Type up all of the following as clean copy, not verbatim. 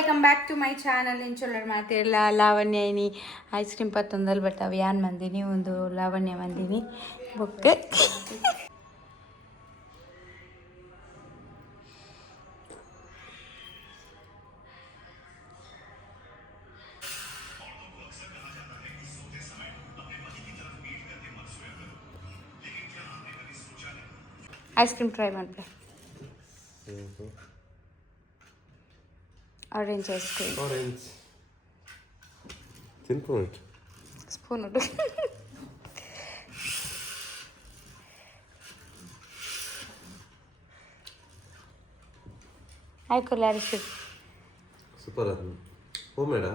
Welcome back to my channel. ಇಂಚೊಲ್ಲರು ಮಾತಿರಲ್ಲ ಲಾವಣ್ಯ ಇನಿ ಐಸ್ ಕ್ರೀಮ್ ಪತ್ತೊಂದಲ್ಲಿ ಬಟ್ ಅವು ಯಾನ್ ಮಂದಿನಿ ಒಂದು ಲಾವಣ್ಯ ಮಂದಿನಿ ಬೊಕ್ಕೆ ಐಸ್ ಕ್ರೀಮ್ ಟ್ರೈ ಮಾಡ್ಬೇ. Orange ice cream. ಆರೆಂಜ್ ತಿನ್ಕೊಂಡು ಸ್ಪೂನ್ ಉಂಟು. ಆಯ್ಕೊಲ್ಲ ಅರಿಸಿ ಸೂಪರ್ ಅದು ಹೋಮ್ ಮೇಡಾ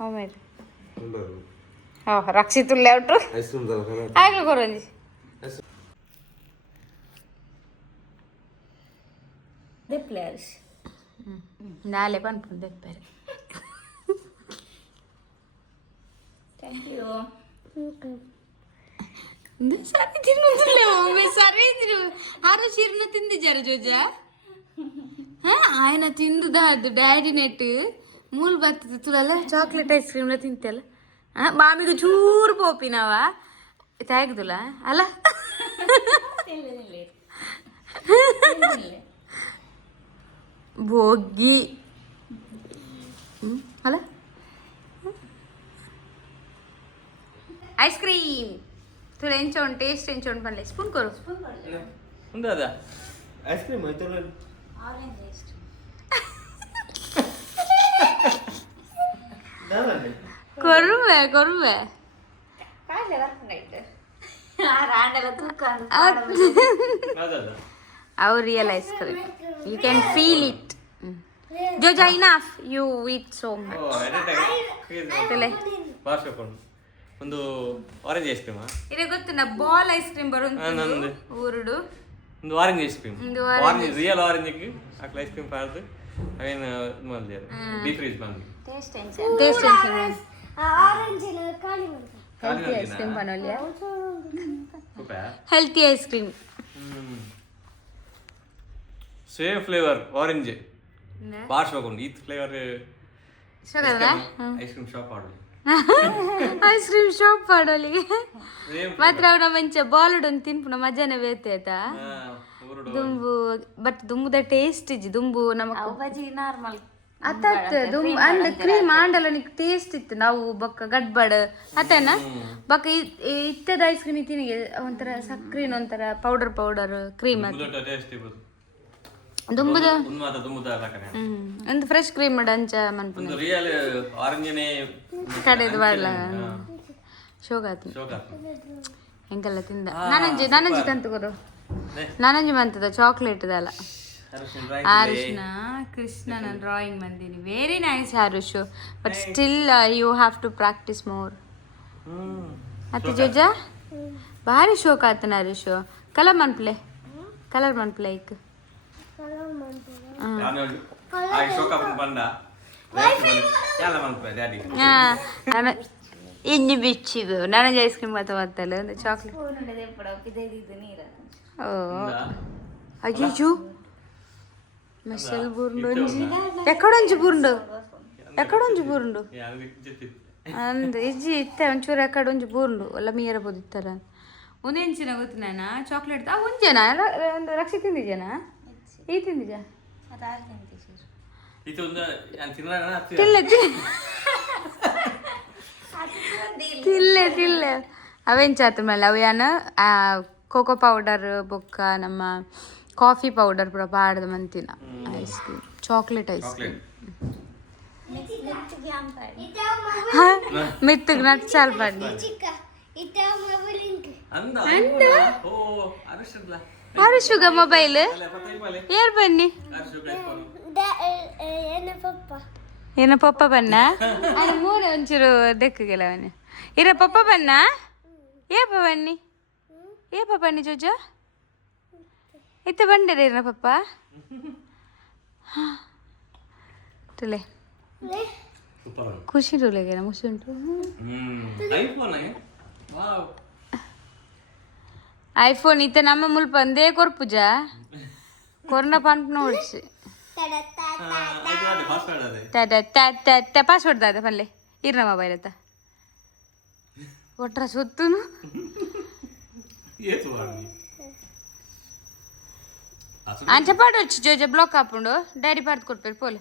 ಹೋಮ್ ಮೇಡ್ ರಕ್ಷಿತುಲ್ಲೆ ಉಂಟು ಐಸ್ ಕ್ರೀಮ್ ಆಗ್ಲು ಕೊರಂಜಿ ದೆಪ್ಪಲೆ ಅರಿಸಿ ನಾಳೆ ಬಂದ್ಕೊಂಡು ದೆಪ್ಪರೆ. Thank you. ಸರಿ ತಿನ್ನುದಿಲ್ಲ ಒಮ್ಮೆ ಸರಿ ತಿನ್ನು. ಆರು ಶಿರ್ನ ತಿಂದಿದ್ದಾರೆ ಜೋಜ. ಹಾಂ ಆಯ್ನ ತಿಂದುದ ಅದು ಡ್ಯಾಡಿ ನೆಟ್ಟು ಮೂಲ್ ಬರ್ತದೆ ತುಳಲ್ಲ ಚಾಕ್ಲೇಟ್ ಐಸ್ ಕ್ರೀಮ್ನ ತಿಂತಲ್ಲ. ಹಾಂ ಮಾಮಿಗೆ ಚೂರು ಪೋಪಿನವ ತಾಗ್ದುಲ್ಲ ಅಲ್ಲ ಬೋಗಿ ಅಲ್ಲ ಐಸ್ ಕ್ರೀಮ್ तुला ಎಂಚೋನ್ ಟೇಸ್ಟ್ ಎಂಚೋನ್ ಪನ್ಲೆ ಸ್ಪೂನ್ ಕೊರು ಉಂದಾದ ಐಸ್ ಕ್ರೀಮ್ ಐತಲ್ಲ ಆರೆಂಜ್ ಟೇಸ್ಟ್ ಕೊರುವೆ ಕೊರುವೆ ಕಾಲೆ ಬರ್ಕೊಂಡೈತೆ ಆ ರಾಂಡೆಲ್ಲ ತೂಕ our real ice cream. You can feel it. Joja, enough. You eat so much. Tele. ಒಂದು ಆರೆಂಜ್ ಐಸ್ ಕ್ರೀಮ್ ಇದೆ ಗೊತ್ತುನಾ ಬಾಲ್ ಐಸ್ ಕ್ರೀಮ್ ಬರುಂತ ಊರುಡು ಒಂದು orange ice cream orange real orange ಗೆ ಅಕ್ಲ ಐಸ್ ಕ್ರೀಮ್ ಪಾರ್ದು ಅವೇನ್ ಮಾಡ್ಲಿಯಾರ ಡೀಪ್ ಫ್ರೀಜ್ ಬಂದು ಟೇಸ್ಟ್ ಆರೆಂಜ್ ಇಲ್ಲ ಕಾಲಿ ಮಾಡ್ತಾರೆ ಹೆಲ್ತಿ ಐಸ್ ಕ್ರೀಮ್ ಬನೋಲಿಯಾ healthy ice cream same flavour orange bars ಹೋಗ್ಕೊಂಡು ಈ ಫ್ಲೇವರ್ ಐಸ್ ಕ್ರೀಮ್ ಶಾಪ್ ಆಡಲಿ ಐಸ್ ಕ್ರೀಮ್ ಶಾಪ್ ಆಡೋಲಿ ಮಾತ್ರ ಅವನ ಮಂಚ ಬಾಲುಡೊಂದು ತಿನ್ಪುನ ಮಜಾನೆ ಬೇತೆ ಆಯ್ತಾ ದುಂಬು ಬಟ್ ದುಂಬುದ ಟೇಸ್ಟ್ ಇಜ್ಜಿ ದುಂಬು ನಮಕ್ ಬಜಿ ನಾರ್ಮಲ್ ಅತ್ತ ದುಂಬು ಅಂಡ್ ಕ್ರೀಮ್ ಆಂಡಲ ನಿಕ್ ಟೇಸ್ಟ್ ಇತ್ತು ನಾವು ಬೊಕ್ಕ ಗಡ್ಬಡ್ ಅತ್ತೇನ ಬೊಕ್ಕ ಇತ್ತದ ಐಸ್ ಕ್ರೀಮ್ ತಿನಿಗೆ ಒಂಥರ ಸಕ್ರಿನ ಒಂಥರ ಪೌಡರ್ ಕ್ರೀಮ್ ದುಂಬುದ ಒಂದು ಫ್ರೆಶ್ ಕ್ರೀಮ್ ಅಂಚ ಮನ್ಪುನ ರಿಯಲ್ ಆರೆಂಜನೇ ಕಡೆದು ಬಾಡ್ಲ ಶೋಗಾತು ಹೆಂಗೆಲ್ಲ ತಿಂದ ನಾನಂಜಿ ಕಂತು ಕೊಡು ನಾನಂಜಿ ಮಂತದ ಚಾಕ್ಲೇಟ್ದಲ್ಲ ಆರುಷ್ನ ಕೃಷ್ಣನ ಡ್ರಾಯಿಂಗ್ ಬಂದೀನಿ very nice Aarush but still you have to practise more ಮತ್ತೆ ಜೋಜ ಭಾರಿ ಶೋಕ್ ಆತನ ಆರುಷ್ ಕಲರ್ ಮನ್ಪ್ಲೆ ಇಕ್ ಇನ್ನು ಬಿಚ್ಚಿದು ನನಗೆ ಐಸ್ ಕ್ರೀಮ್ ಮತ್ತಲ್ಲ ಒಂದು ಚಾಕ್ಲೇಟ್ ಓ ಅಜ್ಜು ಮಸಾಲ ಬುರುಂಡು ಎಕ್ಕಡೊಂಜಿ ಬುರುಂಡು ಅಂದು ಇಜ್ಜಿ ಇತ್ತೆ ಒಂಚೂರು ಎಕ್ಕಡೊಂಜಿ ಬುರುಂಡು ಎಲ್ಲ ಮೀರ ಬೋದಿತ್ತಾರ ಒಂದು ಹೆಂಚಿನ ಗೊತ್ತು ನಾನು ಚಾಕ್ಲೇಟ್ ಒಂಜನ ಒಂದು ರಕ್ಷಿ ತಿಂದಿದ್ದೇನಾ ಈ ತಿಂದಿದ್ದ ತಿಲ್ಲೆ ಅವೆಂಚಾತ ಮೇಲೆ ಅವು ಏನು ಕೋಕೋ ಪೌಡರ್ ಬೊಕ್ಕ ನಮ್ಮ ಕಾಫಿ ಪೌಡರ್ ಪೂರ ಪಾಡ್ದು ಮಂತಿನ ice cream chocolate ice cream ಮಿತ್ತಗ್ ನಟ್ ಸಾಲ್ ಪಡ್ಡಿ ಹರುಷುಗ ಮೊಬೈಲ್ ಏರ್ ಬನ್ನಿ ಏನ ಪಪ್ಪ ಬನ್ನ ಅದ ಮೂರೆ ಒಂಚೂರು ದೆಕ್ಕಗೆಲ್ಲ ಬನ್ನಿ ಇರ ಪಪ್ಪ ಬನ್ನ ಏಪ ಬನ್ನಿ ಜೋಜ ಇತ್ತ ಬಂಡರೆ ಇರ ಪಪ್ಪ ತುಲೆ ಖುಷಿ ತುಲೆಗೆ ಮುಸಿ ಉಂಟು ಐಫೋನ್ ಇತ್ತ ನಮ್ಮ ಮುಲ್ಪ ಒಂದೇ ಕೊರ್ಪುಜ ಕೊರ್ನ ಪಂಪ್ ನೋಡ್ಸಿ ಪಾಸ್ವರ್ಡ್ ದಾದ ಪಲ್ಲೆ ಇರ್ನ ಮೊಬೈಲ್ ಅತ್ತ ಒಟ್ರ ಸೊತ್ತುನು ಅಂಚ ಪಾಡು వచ్చి జోజ బ్లాక్ ఆపుండు డాడీ పాడు కొట్టారు పోలే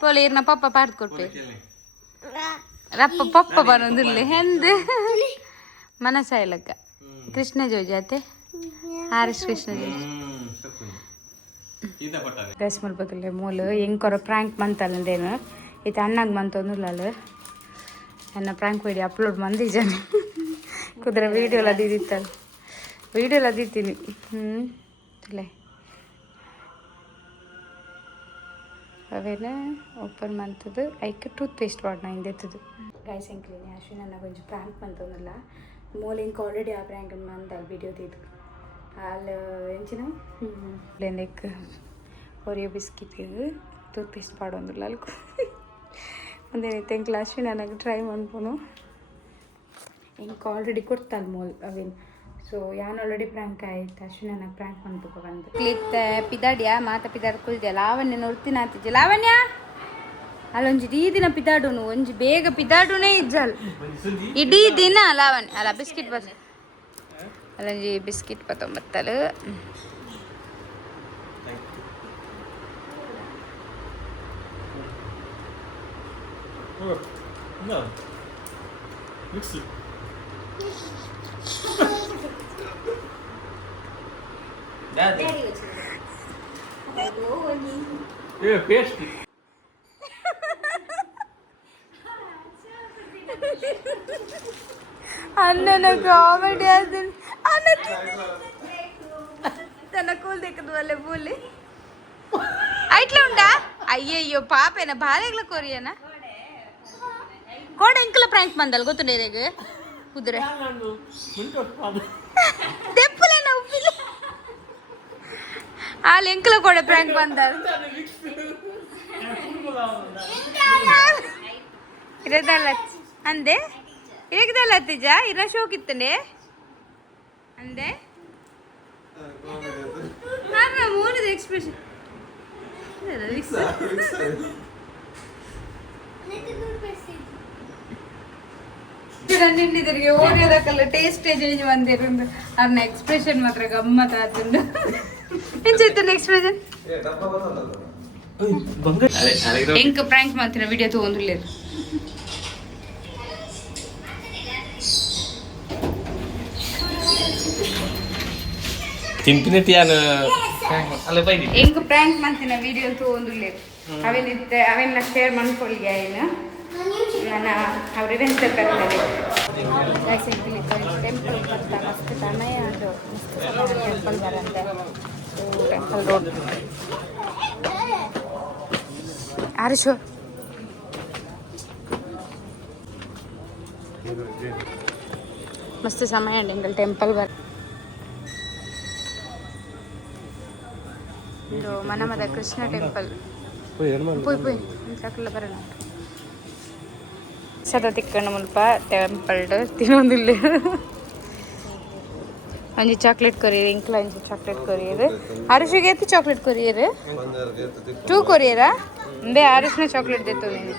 పోలే ఇర్న పప్ప పాడు కొట్టారు రప్ప పప్ప పనుందిలే ఎందు మనసాయిలక్క కృష్ణ జోజ అతే ಆರ್ಎಸ್ ಕೃಷ್ಣ ಡ್ರೆಸ್ ಮಾಡ್ಬೇಕಲ್ಲ ಮೂಲು ಹೆಂಗೆ ಪ್ರ್ಯಾಂಕ್ ಮಂತಲ್ಲೇನು ಇದು ಅಣ್ಣಗೆ ಮಂತಂದಿಲ್ಲ ನನ್ನ ಪ್ರ್ಯಾಂಕ್ ವಿಡಿಯೋ ಅಪ್ಲೋಡ್ ಮಂದಿದ್ದಾನೆ ಕುದುರೆ ವೀಡಿಯೋಲ್ಲ ದಿತ್ತಲ್ಲ ವೀಡಿಯೋಲ್ಲ ದಿತ್ತೀನಿ ಅಲ್ಲೇ ಅವೇನ ಓಪನ್ ಮಂತದ್ದು ಐಕೆ ಟೂತ್ ಪೇಸ್ಟ್ వాడిన ఇందెత్తదు గైస్ ఇంక్లీని అశ్విన్ అన్న కొంచెం ప్రాంక్ మంతొందిಲ್ಲ మూలు ఇంక ఆల్రెడీ ఆ ప్రాంక్ మంత వీడియో తీదు వాళ్ళు ఎంచిన లెక్ ఒరియో బిస్కెట్ ಟೂತ್ ಪೇಸ್ಟ್ ಪಾಡೊಂದಿಲ್ಲ ಅಲ್ಕು ಒಂದೇನೈತೆ ಇಂಕ್ಲ ಅಶ್ವಿನ್ ನನಗೆ ಟ್ರೈ ಮಾಡ್ಕೊನು ಇಂಕ ಆಲ್ರೆಡಿ ಕೊಡ್ತಾಳೆ ಮೂಲ್ ಅವೇನು ಸೊ ಯಾನ್ ಆಲ್ರೆಡಿ ಪ್ರಾಂಕ್ ಆಯ್ತು ಅಶ್ವಿನ್ ನನಗೆ ಪ್ರಾಂಕ್ ಮಾಡ್ಬೇಕು ಬಂದು ಕ್ಲಿತ್ ಪಿದಾಡಿಯಾ ಮಾತ ಪಿದಾಡ್ ಕುಲ್ದೆ ಲಾವಣ್ಯ ನೋಡ್ತೀನಿ ಆತಿದ್ದೆ ಲಾವಣ್ಯ ಅಲ್ಲೊಂಜಿ ಇಡೀ ದಿನ ಪಿದಾಡುನು ಒಂಜಿ ಬೇಗ ಪಿದಾಡುನೇ ಇಜ್ಜಲ್ ಇಡೀ ದಿನ ಲಾವಣ್ಯ ಅಲ್ಲ ಬಿಸ್ಕಿಟ್ ಬಸ್ ಅಲ್ಲೊಂಜಿ ಬಿಸ್ಕಿಟ್ ಬತ್ತೊಂಬತ್ತಲು అన్న కామెడీ అది తన కూల్ దిక్కదు వాళ్ళే పూలి ఇట్లా ఉండా అయ్యయ్యో పాపేనా బాలేగ్ల కొరియానా ಕೋಡ ಎಂಕಲ ಪ್ರಾಂಕ್ ಬಂದಲ್ಲ ಗೊತ್ತುಂಡೆ ರೇಗೆ ಕುದುರೆ ದೆಪ್ಪಲೇನ ಉಪ್ಪಿಲ್ಲ ಆಲ್ ಎಂಕಲ ಕೋಡ ಪ್ರಾಂಕ್ ಬಂದಲ್ಲ ಇರದಲ್ಲ ಅಂದೆ ಇರಗದಲ್ಲ ತಿಜ ಇರ ಶೋಕ್ ಇತ್ತಂಡೆ ಅಂದೆ ನಾನು ಮೂನದ ಎಕ್ಸ್ಪ್ರೆಷನ್ ನಿಂಡಿದ್ರಿಗೆ ಓದಿಯೋದಕ್ಕಲ್ಲ ಟೇಸ್ಟೇ ಚೇಂಜ್ ಬಂದಿರೋದು ಅನ್ನ ಎಕ್ಸ್ಪ್ರೆಷನ್ ಮಾತ್ರ ಗಮ್ಮತ್ ಆತುಂಡು ಎಂಚೈತು ಎಕ್ಸ್ಪ್ರೆಷನ್ ಎಂಕ ಪ್ರಾಂಕ್ ಮಾಡ್ತೀರ ವಿಡಿಯೋ ತಗೊಂಡಿಲ್ಲ ಎಂಕ ಪ್ರಾಂಕ್ ಮಾಡ್ತೀನ ವಿಡಿಯೋ ತಗೊಂಡಿಲ್ಲ ಅವೆಲ್ಲ ಶೇರ್ ಮಾಡ್ಕೊಳ್ಳಿ ಏನು ನಾನು ಅವ್ರಿವೆಂತ ಕರೆದರೆ ಟೆಂಪಲ್ ಬರ್ತಾ ಮಸ್ತ್ ಸಮಯ ಅದು ಮಸ್ತ್ ಟೆಂಪಲ್ ಬರಂತೆ ಟೆಂಪಲ್ ರೋಡ್ ಆರಿಶು ಮಸ್ತ್ ಸಮಯ ಅಂడి ಎಂಗಲ್ ಟೆಂಪಲ್ ಬರ ಇದು ಮನಮದ ಕೃಷ್ಣ ಟೆಂಪಲ್ ಪೋಯ್ ಇಂತಕ್ಕೆಲ್ಲ ಬರೋಣ ಸದಾ ತಿಕ್ಕಣ್ಣ ಮುಲ್ಪ ಟೆಂಪಲ್ ತಿನ್ನೊಂದಿಲ್ಲ ಒಂಜಿ ಚಾಕ್ಲೇಟ್ ಕೊರಿಯರ್ ಇಂಕ್ಲ ಒಂಜಿ ಚಾಕ್ಲೇಟ್ ಕೊರಿಯರ್ ಆರುಷಿಗೆ ಎತ್ತು ಚಾಕ್ಲೇಟ್ ಕೊರಿಯರ್ 2 ಕೊರಿಯರಾ ಬೇ ಆರುಷಿನ ಚಾಕ್ಲೇಟ್ ದೆತ್ತು ನೀನು